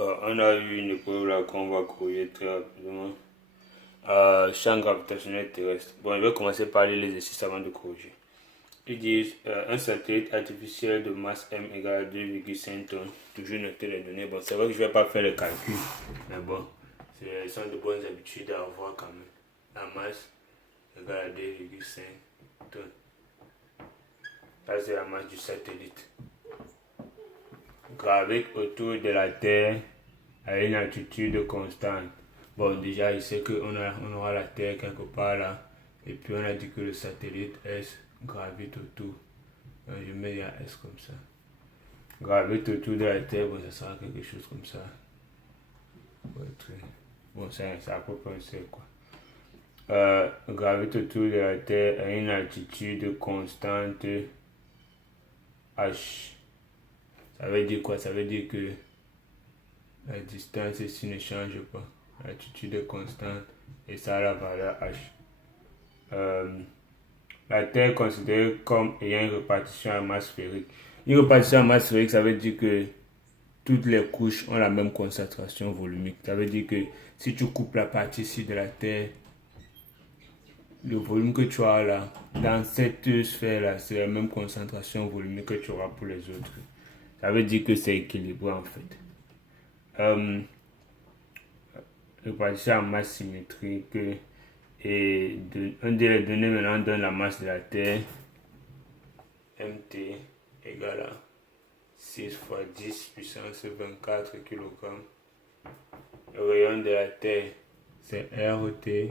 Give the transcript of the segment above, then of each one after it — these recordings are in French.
On a eu une épreuve là qu'on va corriger très rapidement. Champ gravitationnel terrestre. Bon, je vais commencer par lire l'exercice avant de corriger. Ils disent un satellite artificiel de masse M égale à 2,5 tonnes. Toujours noter les données. Bon, c'est vrai que je ne vais pas faire le calcul, mais bon, ce sont de bonnes habitudes à avoir quand même. La masse égale à 2,5 tonnes. Ça, c'est la masse du satellite. Gravite autour de la Terre à une altitude constante. Bon, déjà, il sait qu'on aura la Terre quelque part là. Et puis, on a dit que le satellite S gravite autour. Donc, je mets un S comme ça. Gravite autour de la Terre, bon, ça sera quelque chose comme ça. Bon, c'est à peu près un cercle, quoi. Gravite autour de la Terre à une altitude constante H. Ça veut dire quoi? Ça veut dire que la distance ici ne change pas. L'altitude est constante et ça a la valeur H. La Terre est considérée comme ayant une répartition à masse sphérique. Une répartition à masse sphérique, ça veut dire que toutes les couches ont la même concentration volumique. Ça veut dire que si tu coupes la partie ici de la Terre, le volume que tu as là, dans cette sphère-là, c'est la même concentration volumique que tu auras pour les autres. Ça veut dire que c'est équilibré en fait. Répartition à masse symétrique et un des données maintenant donne la masse de la Terre. MT égale à 6 fois 10 puissance 24 kg. Le rayon de la Terre, c'est RT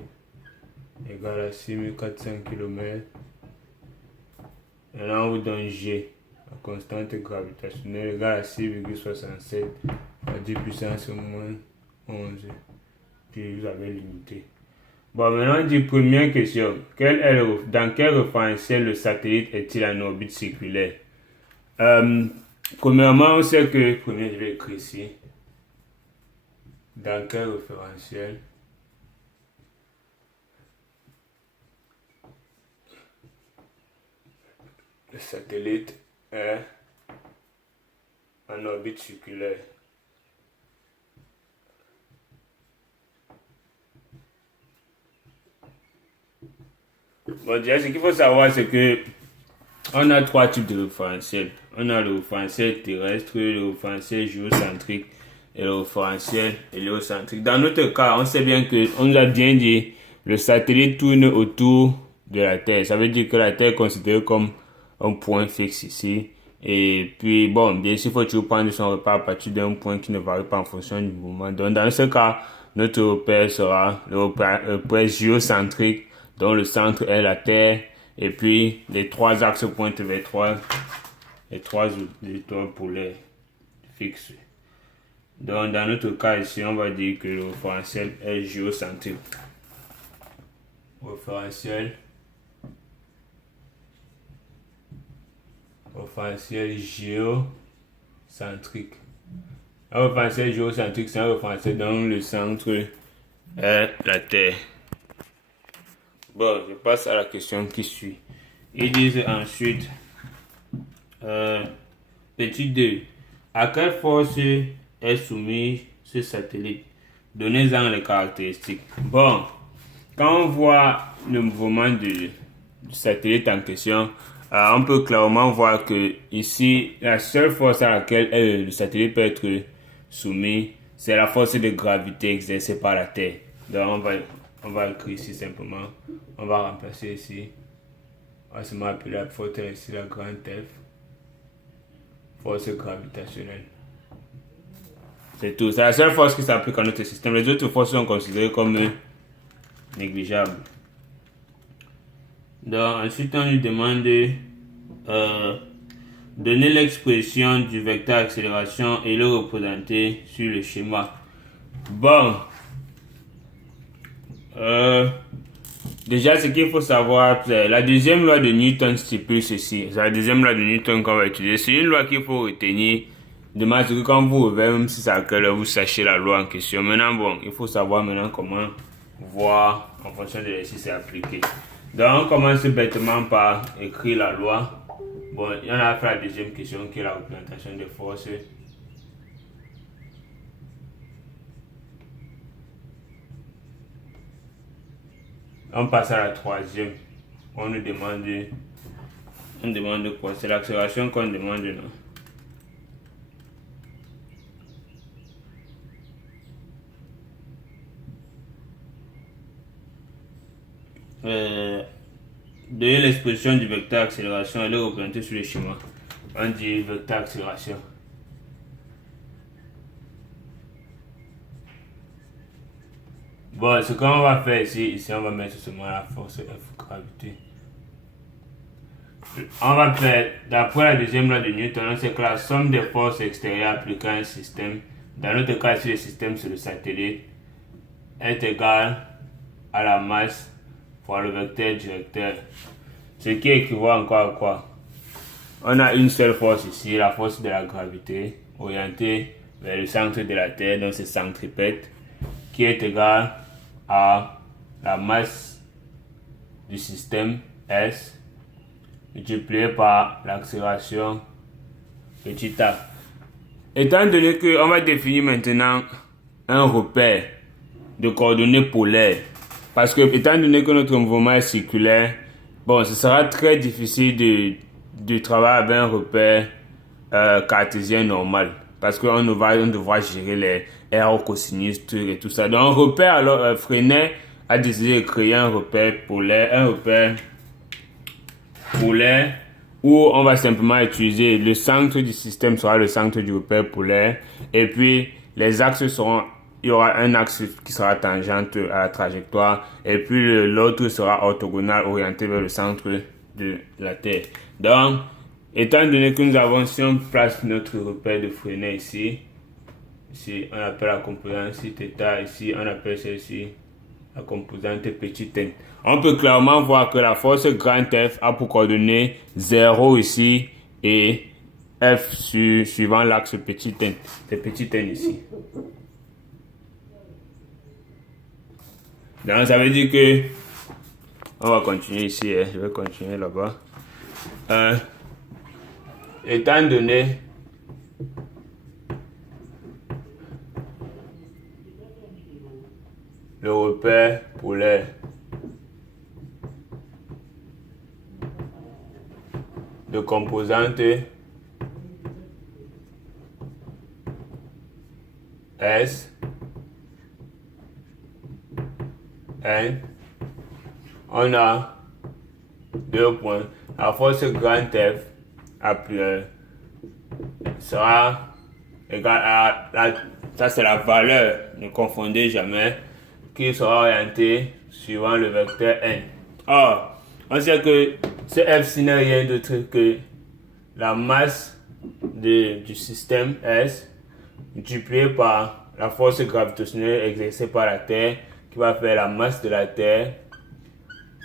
égale à 6400 km. Maintenant, on vous donne G, la constante gravitationnelle égale à 6,67 fois 10 puissance moins 11. Puis vous avez limité. Bon, maintenant, on dit première question. Dans quel référentiel le satellite est-il en orbite circulaire? Premièrement, on sait que, je vais écrire ici. Dans quel référentiel le satellite est en orbite circulaire? Bon, déjà, ce qu'il faut savoir, c'est que on a trois types de référentiels. On a le référentiel terrestre, le référentiel géocentrique et le référentiel héliocentrique. Dans notre cas, on sait bien que, on nous a bien dit, le satellite tourne autour de la Terre. Ça veut dire que la Terre est considérée comme un point fixe ici. Et puis, bon, bien sûr, il faut toujours prendre son repère à partir d'un point qui ne varie pas en fonction du mouvement. Donc, dans ce cas, notre repère sera le repère géocentrique, dont le centre est la Terre. Et puis, les trois axes pointent vers les trois étoiles polaires fixes. Donc, dans notre cas ici, on va dire que le référentiel est géocentrique. Référentiel géocentrique. Un référentiel géocentrique, c'est un référentiel dont le centre est la Terre. Bon, je passe à la question qui suit. Ils disent ensuite, petit 2, à quelle force est soumis ce satellite? Donnez-en les caractéristiques. Bon, quand on voit le mouvement du satellite en question, on peut clairement voir que ici, la seule force à laquelle le satellite peut être soumis, c'est la force de gravité exercée par la Terre. Donc on va écrire ici simplement. On va remplacer ici. On va se appeler la force ici la grande F. Force gravitationnelle. C'est tout. C'est la seule force qui s'applique à notre système. Les autres forces sont considérées comme négligeables. Donc ensuite on lui demande de donner l'expression du vecteur accélération et le représenter sur le schéma. Bon. Déjà, ce qu'il faut savoir, c'est la deuxième loi de Newton stipule ceci. C'est la deuxième loi de Newton qu'on va utiliser. C'est une loi qu'il faut retenir. De manière que quand vous ouvrez, même si c'est à quelle heure, vous sachez la loi en question. Maintenant, bon, il faut savoir maintenant comment voir en fonction de l'exercice c'est appliqué. Donc, on commence bêtement par écrire la loi. Bon, il y en a fait la deuxième question qui est la représentation des forces On passe à la troisième. On nous demande... On demande quoi? C'est l'accélération qu'on demande, non? De l'expression du vecteur accélération, elle est représentée sur le schéma. On dit vecteur accélération. Bon, ce qu'on va faire ici, on va mettre seulement la force F gravité. On va faire, d'après la deuxième loi de Newton, c'est que la somme des forces extérieures appliquées à un système, dans notre cas si le système c'est le satellite, est égale à la masse fois le vecteur directeur. Ce qui équivaut encore à quoi? On a une seule force ici, la force de la gravité, orientée vers le centre de la Terre, donc c'est centripète, qui est égale à la masse du système S multiplié par l'accélération petit a. Étant donné qu'on va définir maintenant un repère de coordonnées polaires, parce que étant donné que notre mouvement est circulaire, bon, ce sera très difficile de travailler avec un repère cartésien normal, parce qu'on devra gérer les R cosinus et tout ça. Donc un repère, alors Freinet a décidé de créer un repère polaire, où on va simplement utiliser le centre du système sera le centre du repère polaire, et puis les axes seront, il y aura un axe qui sera tangente à la trajectoire, et puis l'autre sera orthogonal orienté vers le centre de la Terre. Donc, étant donné que nous avons, si on place notre repère de Freinet ici on appelle la composante ici θ, ici on appelle celle-ci la composante petit n. On peut clairement voir que la force grand F a pour coordonnées 0 ici et F suivant l'axe petit n. C'est petit n ici. Donc ça veut dire que on va continuer ici, je vais continuer là-bas. Étant donné le repère polaire de composante S N, on a deux points. La force grand F sera égale à ça c'est la valeur, ne confondez jamais, qui sera orientée suivant le vecteur n. Or, on sait que ce F n'est rien d'autre que la masse du système S multipliée par la force gravitationnelle exercée par la Terre, qui va faire la masse de la Terre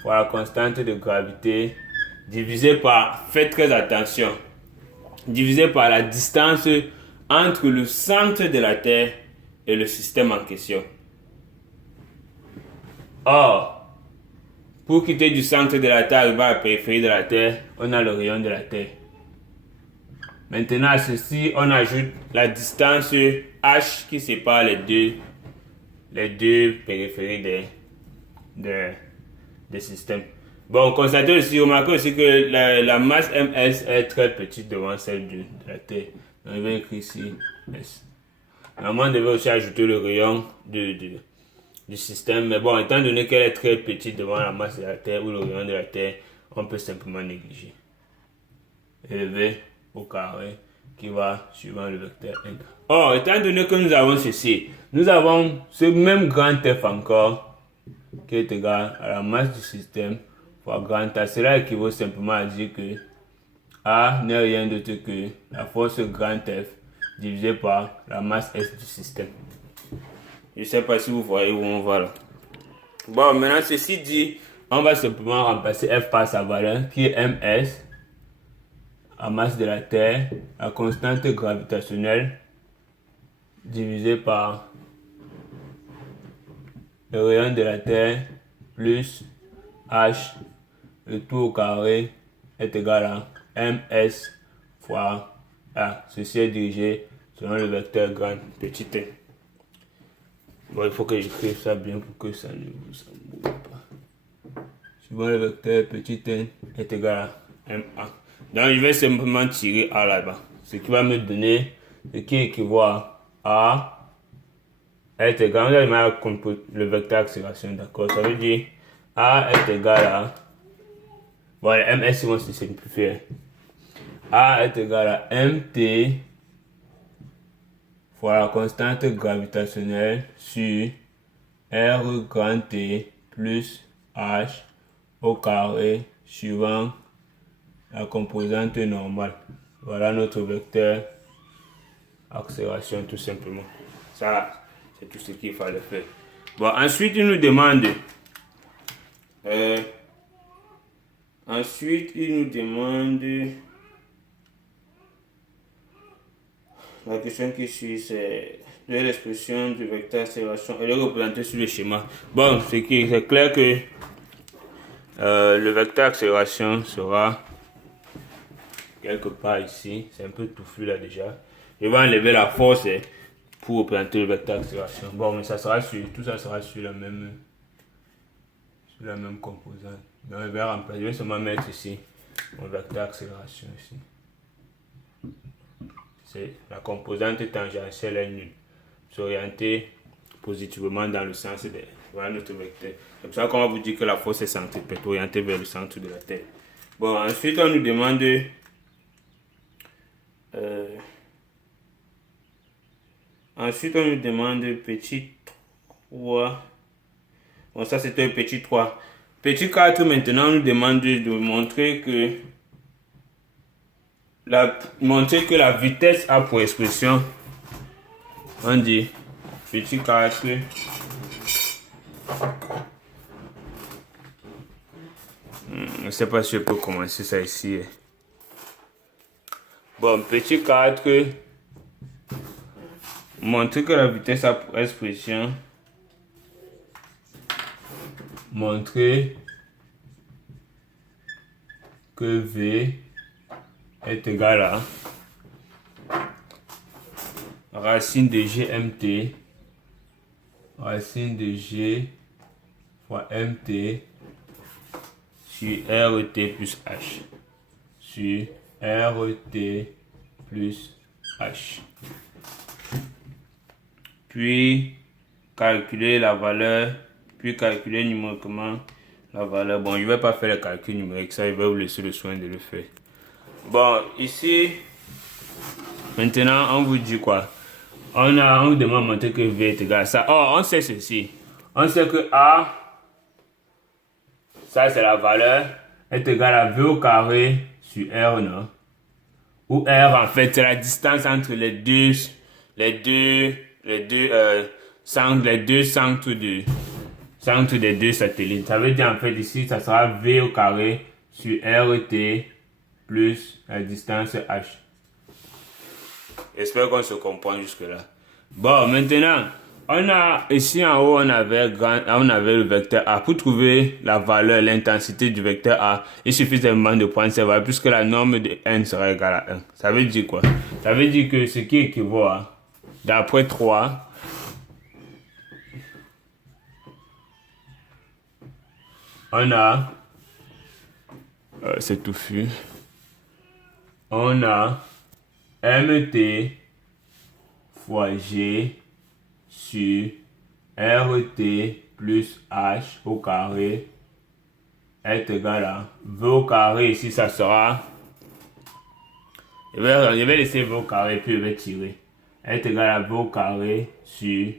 fois la constante de gravité divisé par, faites très attention, divisé par la distance entre le centre de la Terre et le système en question. Or, pour quitter du centre de la Terre et arriver à la périphérie de la Terre, on a le rayon de la Terre. Maintenant à ceci, on ajoute la distance h qui sépare les deux périphéries des systèmes. Bon, constatez aussi, remarquez aussi que la masse ms est très petite devant celle de la Terre. Donc, je vais écrire ici S. Normalement, on devait aussi ajouter le rayon du système, mais bon, étant donné qu'elle est très petite devant la masse de la Terre ou le rayon de la Terre, on peut simplement négliger. Élevé au carré qui va suivant le vecteur n. Or, étant donné que nous avons ceci, nous avons ce même grand F encore qui est égal à la masse du système fois grand A. Cela équivaut simplement à dire que A n'est rien d'autre que la force grand F divisé par la masse S du système. Je ne sais pas si vous voyez où on va là. Bon, maintenant ceci dit, on va simplement remplacer F par sa valeur qui est ms, la masse de la Terre, la constante gravitationnelle divisé par le rayon de la Terre plus h, le tout au carré est égal à ms fois a. Ceci est dirigé selon le vecteur grand petit n. Bon, il faut que j'écrive ça bien pour que ça ne vous embrouille pas. suivant le vecteur petit n est égal à MA. Donc je vais simplement tirer A là-bas. Ce qui va me donner ce qui équivaut à A est égal à le vecteur accélération, d'accord? Ça veut dire A est égal à, voilà, MS vont se simplifier. A est égal à MT fois la constante gravitationnelle sur R grand T plus H au carré suivant la composante normale. Voilà notre vecteur accélération tout simplement. Ça, c'est tout ce qu'il fallait faire. Bon, ensuite, il nous demande la question qui suit, c'est de l'expression du vecteur accélération et le représenter sur le schéma. Bon, c'est clair que le vecteur accélération sera quelque part ici. C'est un peu touffu là déjà. Je vais enlever la force pour représenter le vecteur accélération. Bon, mais ça sera tout ça sera sur la même composante. Donc je vais seulement mettre ici mon vecteur accélération ici. C'est la composante tangentielle est nulle. S'orienter positivement dans le sens de voilà notre vecteur. C'est pour ça qu'on va vous dire que la force est centripète, orientée vers le centre de la Terre. Bon, ensuite on nous demande petit 3. Bon, ça c'était un petit 3. Petit 4 maintenant on nous demande de montrer que la vitesse a pour expression, on dit petit 4 je ne sais pas si je peux commencer ça ici. Bon, petit 4 montrer que la vitesse a pour expression, montrer que V est égal à racine de GMT, racine de G fois MT sur RT plus H, sur RT plus H. Puis calculer la valeur, puis calculer numériquement la valeur. Bon, je ne vais pas faire le calcul numérique, ça je vais vous laisser le soin de le faire. Bon, ici, maintenant, on vous dit quoi? On vous demande de montrer que V est égal à ça. Oh, on sait ceci. On sait que A, ça c'est la valeur, est égale à V au carré sur R, non? Où R, en fait, c'est la distance entre les deux centres des deux satellites. Ça veut dire, en fait, ici, ça sera V au carré sur RT plus la distance H. J'espère qu'on se comprend jusque-là. Bon, maintenant, on a ici en haut, on avait le vecteur A. Pour trouver la valeur, l'intensité du vecteur A, il suffit seulement de prendre cette valeur puisque la norme de n sera égale à 1. Ça veut dire quoi? Ça veut dire que ce qui équivaut à, d'après 3, on a, c'est touffu, on a MT fois G sur RT plus H au carré est égal à V au carré. Ici, ça sera, je vais laisser V au carré puis je vais tirer, est égal à V au carré sur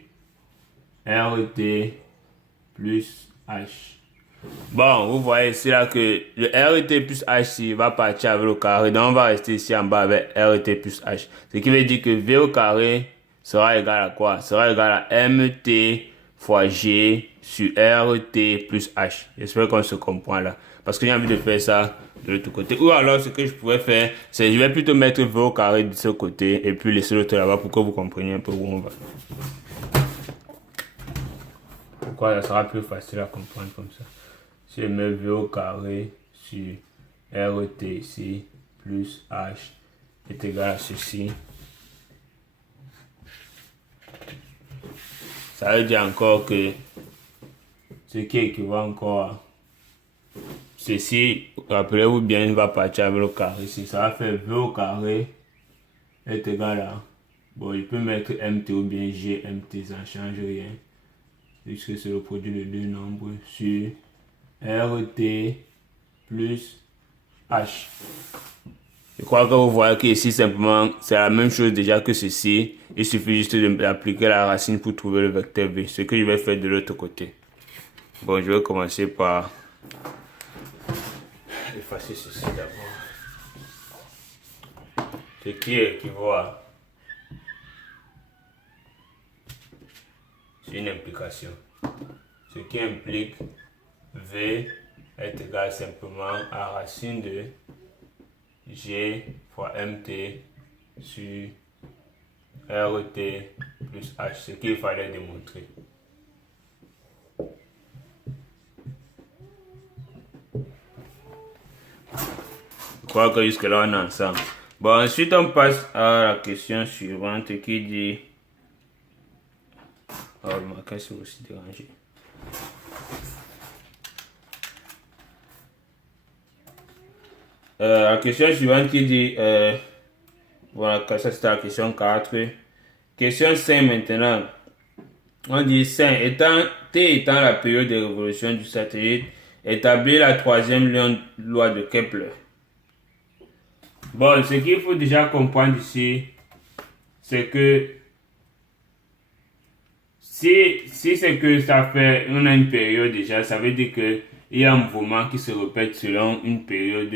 RT plus H. Bon, vous voyez ici là que le RT plus H ici va partir avec le carré, donc on va rester ici en bas avec RT plus H. Ce qui veut dire que V au carré sera égal à quoi? Sera égal à MT fois G sur RT plus H. J'espère qu'on se comprend là. Parce que j'ai envie de faire ça de l'autre côté. Ou alors ce que je pourrais faire, c'est je vais plutôt mettre V au carré de ce côté et puis laisser l'autre là-bas pour que vous compreniez un peu où on va. Pourquoi ça sera plus facile à comprendre comme ça. Si je mets V au carré sur RT ici, plus H est égal à ceci. Ça veut dire encore que ce qui équivaut encore à ceci, rappelez-vous bien, il va partir avec le carré ici. Ça va faire V au carré est égal à... Bon, je peux mettre MT ou bien GMT, ça ne change rien. Puisque c'est le produit de deux nombres sur RT plus H. Je crois que vous voyez que ici, simplement, c'est la même chose déjà que ceci. Il suffit juste d'appliquer la racine pour trouver le vecteur V. Ce que je vais faire de l'autre côté. Bon, je vais commencer par effacer ceci d'abord. Ce qui équivaut à une implication. Ce qui implique V est égal simplement à racine de G fois MT sur RT plus H, ce qu'il fallait démontrer. Je crois que jusque là on est ensemble. Bon, ensuite on passe à la question suivante qui dit... Oh, ma caisse est aussi dérangée. La question suivante qui dit... voilà, ça c'était la question 4. Question 5 maintenant. On dit 5. T étant la période de révolution du satellite, établir la troisième loi de Kepler. Bon, ce qu'il faut déjà comprendre ici, c'est que si c'est que ça fait, on a une période déjà, ça veut dire que il y a un mouvement qui se répète selon une période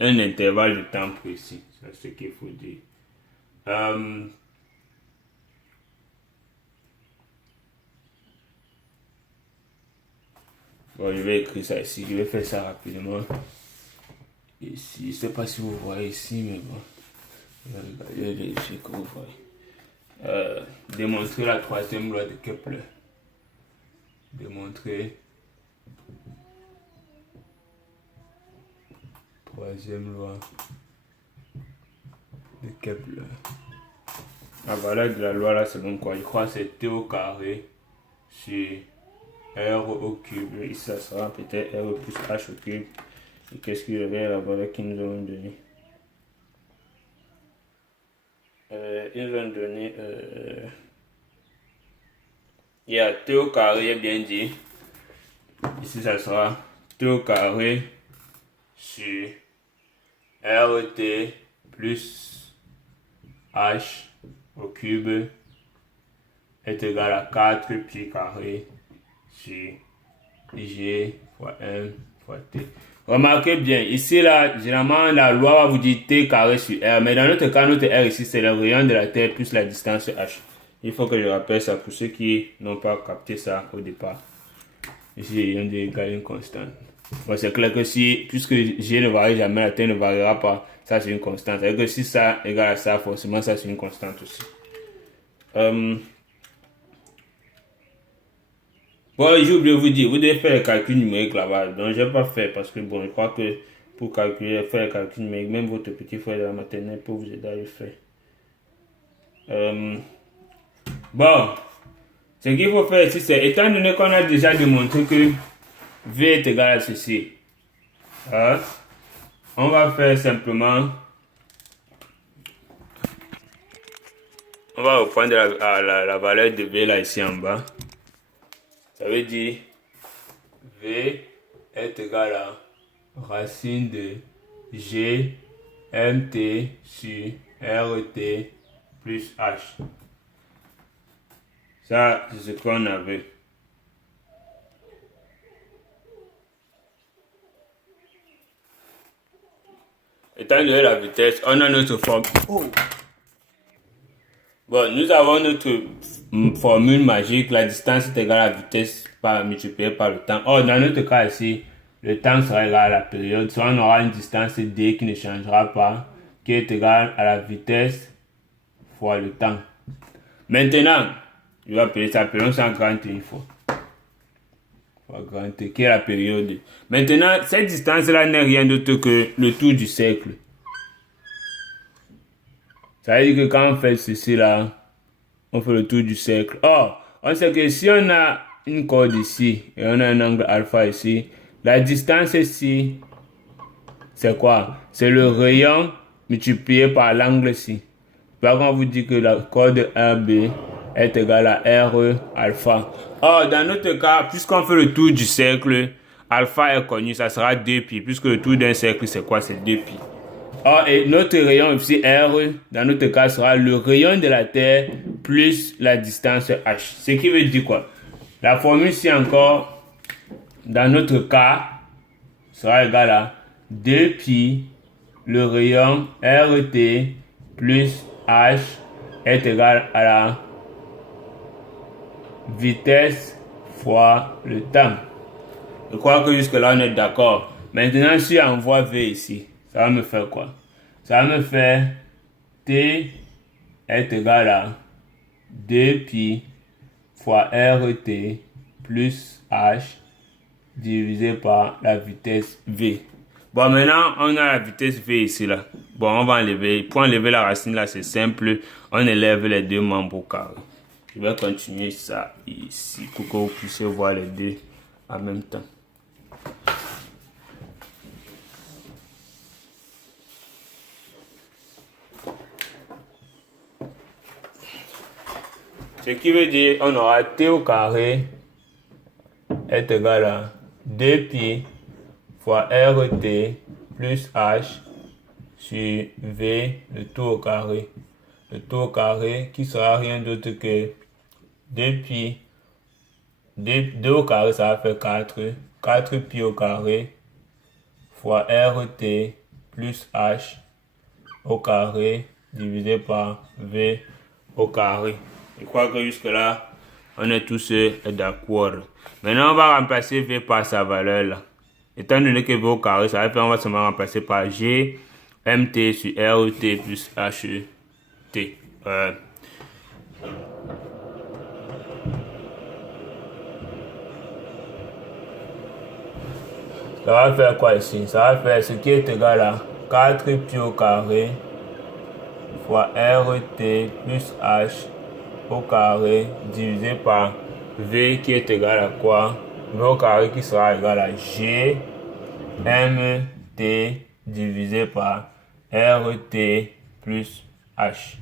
un intervalle de temps précis. C'est ce qu'il faut dire. Bon, je vais écrire ça ici, je vais faire ça rapidement. Ici, je ne sais pas si vous voyez ici, mais bon, je vais vérifier que vous voyez. Démontrer la troisième loi de Kepler. Démontrer troisième loi de Kepler. La valeur de la loi là, c'est donc quoi? Je crois que c'est T au carré sur R au cube. Ici, ça sera peut-être R plus H au cube. Et qu'est-ce qu'il y avait la valeur qu'ils nous ont donné? Ils ont donné... il y a T au carré, bien dit. Ici, ça sera T au carré sur RT plus H au cube est égal à 4 pi carré sur G fois M fois T. Remarquez bien, ici là, généralement la loi va vous dire T carré sur R, mais dans notre cas, notre R ici, c'est le rayon de la Terre plus la distance H. Il faut que je rappelle ça pour ceux qui n'ont pas capté ça au départ. Ici, il y a une constante. Bon, c'est clair que si, puisque G ne varie jamais, la Terre ne variera pas, ça c'est une constante. C'est-à-dire que si ça égale à ça, forcément ça c'est une constante aussi. Bon, j'ai oublié de vous dire, vous devez faire les calculs numériques là-bas. Donc, je n'ai pas fait parce que, bon, je crois que pour calculer, faire les calculs numériques, même votre petit frère de la maternelle peut vous aider à le faire. Bon, ce qu'il faut faire ici, c'est, étant donné qu'on a déjà démontré que V est égal à ceci, on va faire simplement, on va reprendre la valeur de V là ici en bas. Ça veut dire V est égal à racine de G MT sur RT plus H. Ça, c'est ce qu'on avait. Étant donné la vitesse, on a notre formule. Oh. Bon, nous avons notre formule magique, la distance est égale à la vitesse multipliée par le temps. Or, dans notre cas ici, le temps sera égal à la période. Soit on aura une distance d qui ne changera pas, qui est égale à la vitesse fois le temps. Maintenant, je vais appeler ça, appelons ça grand T une fois. Grand T, qui est la période. Maintenant, cette distance-là n'est rien d'autre que le tour du cercle. Ça veut dire que quand on fait ceci là, on fait le tour du cercle. Or, on sait que si on a une corde ici et on a un angle alpha ici, La distance ici, c'est quoi? C'est le rayon multiplié par l'angle ci. Par contre, on vous dit que la corde RB est égale à RE alpha. Or, dans notre cas, puisqu'on fait le tour du cercle, alpha est connu, ça sera 2pi. Puisque le tour d'un cercle, c'est quoi? C'est 2pi. Or, et notre rayon ici, R, dans notre cas, sera le rayon de la Terre plus la distance H. Ce qui veut dire quoi? La formule ici encore, dans notre cas, sera égale à 2pi, le rayon RT plus H est égal à la vitesse fois le temps. Je crois que jusque là on est d'accord. Maintenant si j'envoie V ici, ça va me faire quoi? Ça va me faire T est égal à 2pi fois RT plus H divisé par la vitesse V. Bon, maintenant, on a la vitesse V ici, là. Bon, on va enlever. Pour enlever la racine, là, c'est simple. On élève les deux membres au carré. Je vais continuer ça ici pour que vous puissiez voir les deux en même temps. Ce qui veut dire, on aura T au carré est égal à 2pi fois RT plus H sur V, le tout au carré. Le tout au carré qui sera rien d'autre que 2pi. 2 au carré, ça va faire 4. 4pi au carré fois RT plus H au carré divisé par V au carré. Je crois que jusque là, on est tous d'accord. Maintenant, on va remplacer V par sa valeur là. Étant donné que V au carré, ça va faire, on va seulement remplacer par G MT sur RT plus HT. Ça va faire quoi ici? Ça va faire ce qui est égal à 4pi au carré fois RT plus H au carré divisé par V qui est égal à quoi? V au carré qui sera égal à G MT divisé par RT plus H.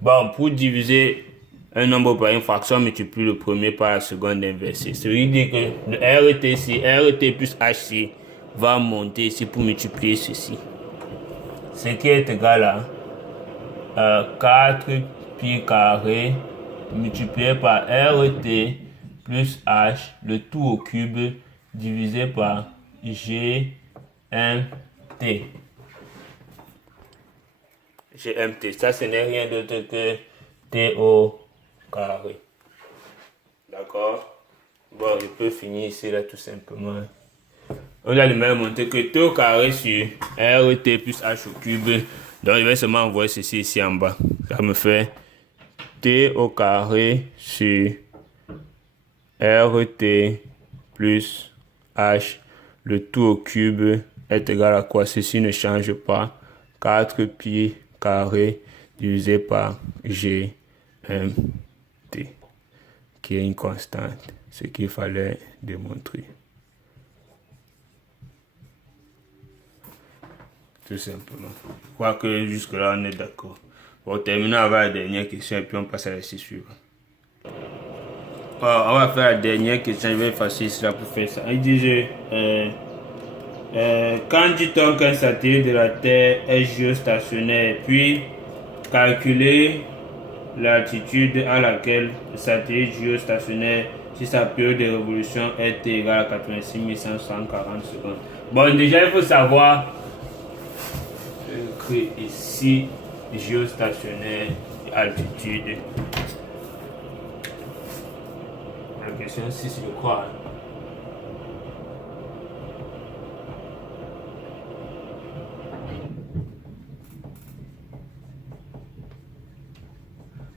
Bon, pour diviser un nombre par une fraction, on multiplie le premier par la seconde inversée. Ce qui dit que le RT ici, RT plus HC va monter ici pour multiplier ceci. Ce qui est égal à 4pi carré multiplié par RT plus H, le tout au cube, divisé par GMT. GMT, ça ce n'est rien d'autre que T au carré. D'accord? Bon, je peux finir ici là tout simplement. On a le même monté que T au carré sur RT plus H au cube. Donc je vais seulement envoyer ceci ici en bas. Ça me fait T au carré sur RT plus H, le tout au cube est égal à quoi? Ceci ne change pas. 4pi carré divisé par GMT, qui est une constante, ce qu'il fallait démontrer. Tout simplement. Je crois que jusque là on est d'accord. Bon, terminons avec la dernière question et puis on passe à la suivante. On va faire la dernière question, je vais effacer cela pour faire ça. Il dit quand dit-on qu'un satellite de la Terre est géostationnaire, puis calculer l'altitude à laquelle le satellite géostationnaire, si sa période de révolution est égale à 86 140 secondes. Bon, déjà il faut savoir que ici, géostationnaire et altitude. La question 6, je crois.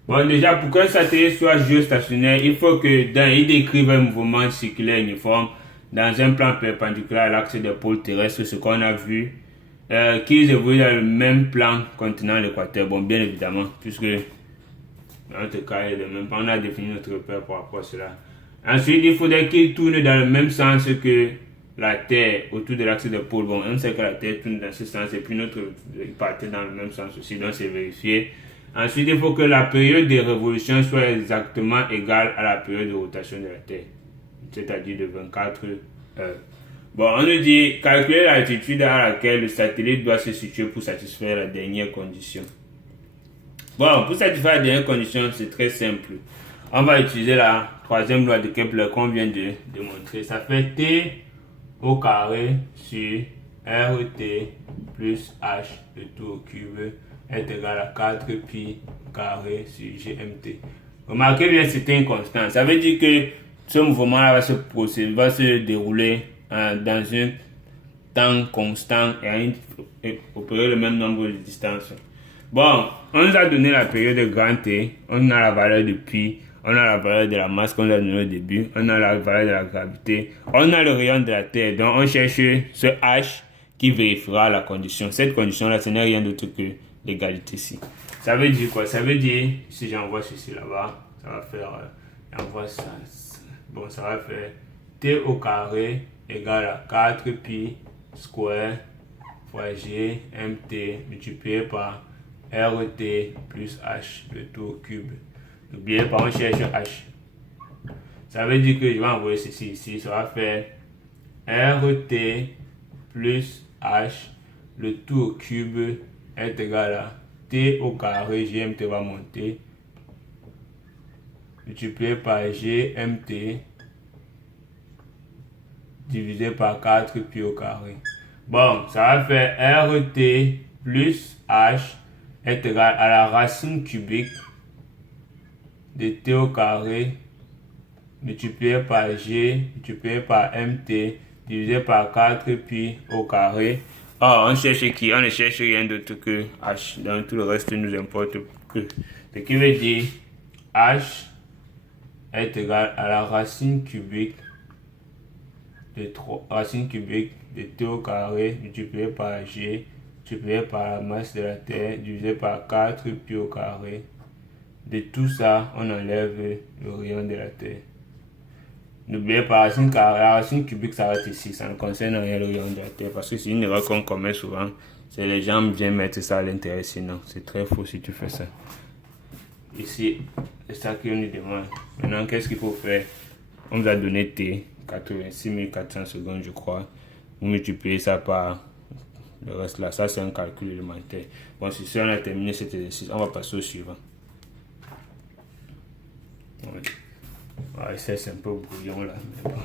Bon, déjà, pour qu'un satellite soit géostationnaire, il faut que il décrive un mouvement circulaire uniforme dans un plan perpendiculaire à l'axe des pôles terrestres, ce qu'on a vu, qu'ils évoluent dans le même plan contenant l'équateur. Bon, bien évidemment, puisque dans notre cas, il est le même plan, on a défini notre repère par rapport à cela. Ensuite, il faudrait qu'ils tournent dans le même sens que la Terre autour de l'axe des pôles. Bon, on sait que la Terre tourne dans ce sens et puis notre partait dans le même sens aussi, donc c'est vérifié. Ensuite, il faut que la période de révolution soit exactement égale à la période de rotation de la Terre, c'est-à-dire de 24 heures. Bon, on nous dit calculer l'altitude à laquelle le satellite doit se situer pour satisfaire la dernière condition. Bon, pour satisfaire la dernière condition, c'est très simple. On va utiliser la troisième loi de Kepler qu'on vient de démontrer. Ça fait T au carré sur RT plus H de tout au cube est égal à 4 pi carré sur GMT. Remarquez bien, c'est une constante. Ça veut dire que ce mouvement-là va se dérouler dans un temps constant et opérer le même nombre de distances. Bon, on nous a donné la période de grand T, on a la valeur de pi, on a la valeur de la masse qu'on a donnée au début, on a la valeur de la gravité, on a le rayon de la Terre, donc on cherche ce H qui vérifiera la condition. Cette condition-là, ce n'est rien d'autre que l'égalité ici. Ça veut dire quoi? Ça veut dire, si j'envoie ceci là-bas, ça va faire, j'envoie ça, bon, ça va faire T au carré égale à 4 pi square fois G mt multiplié par RT plus H le tout au cube. N'oubliez pas, on cherche H. Ça veut dire que je vais envoyer ceci ici. Ça va faire RT plus H le tout au cube est égal à T au carré, GMT va monter, multiplié par GMT divisé par 4 pi au carré. Bon, ça va faire RT plus H est égal à la racine cubique de T au carré multiplié par G multiplié par MT divisé par 4 pi au carré. Oh, on cherche qui? On ne cherche rien d'autre que H. Donc tout le reste nous importe peu. Ce qui veut dire H est égal à la racine cubique de T au carré multiplié par G multiplié par la masse de la Terre divisé par 4 pi au carré. De tout ça, on enlève le rayon de la Terre. N'oubliez pas, la racine cubique s'arrête ici, ça ne concerne rien le rayon de la Terre, parce que c'est une erreur qu'on commet souvent, c'est les gens viennent mettre ça à l'intérieur, sinon c'est très faux si tu fais ça. Ici, c'est ça qu'on nous demande. Maintenant, qu'est-ce qu'il faut faire? On nous a donné T, 86 400 secondes je crois, vous multipliez ça par le reste là, ça c'est un calcul élémentaire. Bon, si on a terminé cet exercice, on va passer au suivant. Ouais, c'est un peu brouillon là, mais bon.